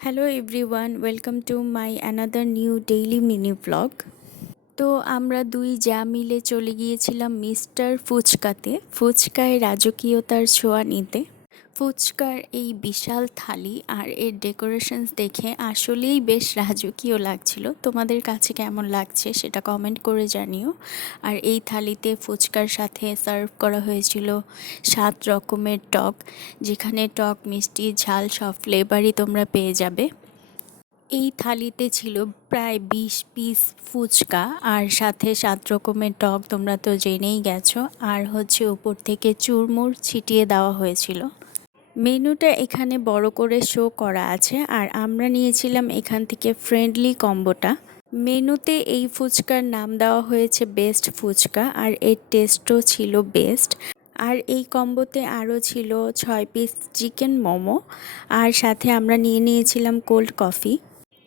Hello everyone, welcome to my another new daily mini blog. তো আমরা দুই যা মিলে চলে গিয়েছিলাম মিস্টার ফুচকাতে, ফুচকায় রাজকীয়তার ছোঁয়া নিতে। ফুচকার এই বিশাল থালি আর এর ডেকোরেশনস দেখে আসলেই বেশ রাজকীয় লাগছিল। তোমাদের কাছে কেমন লাগছে সেটা কমেন্ট করে জানিও। আর এই থালিতে ফুচকার সাথে সার্ভ করা হয়েছিল 7 রকমের টক, যেখানে টক, মিষ্টি, ঝাল সব ফ্লেভারই তোমরা পেয়ে যাবে। এই থালিতে ছিল প্রায় 20 পিস ফুচকা আর সাথে 7 রকমের টক, তোমরা তো জেনেই গেছো। আর হচ্ছে উপর থেকে চুরমুর ছিটিয়ে দেওয়া হয়েছিল। মেনুটা এখানে বড় করে শো করা আছে আর আমরা নিয়েছিলাম এখান থেকে ফ্রেন্ডলি কম্বোটা। মেনুতে এই ফুচকার নাম দেওয়া হয়েছে বেস্ট ফুচকা আর এর টেস্টও ছিল বেস্ট। আর এই কম্বোতে আরও ছিল 6 পিস চিকেন মোমো আর সাথে আমরা নিয়ে নিয়েছিলাম কোল্ড কফি।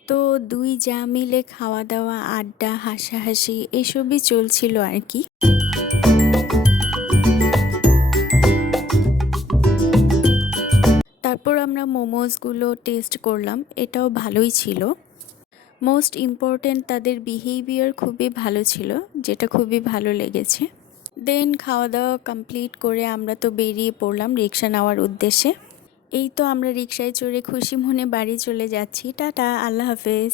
তো দুই যা মিলে খাওয়া দাওয়া, আড্ডা, হাসাহাসি এসবই চলছিল আর কি। তারপর আমরা মোমোসগুলো টেস্ট করলাম, এটাও ভালোই ছিল। মোস্ট ইম্পর্ট্যান্ট তাদের বিহেভিয়ার খুবই ভালো ছিল, যেটা খুবই ভালো লেগেছে। দেন খাওয়া দাওয়া কমপ্লিট করে আমরা তো বেরিয়ে পড়লাম রিক্সা নেওয়ার উদ্দেশ্যে। এই তো আমরা রিক্সায় চড়ে খুশি মনে বাড়ি চলে যাচ্ছি। টাটা, আল্লাহ হাফেজ।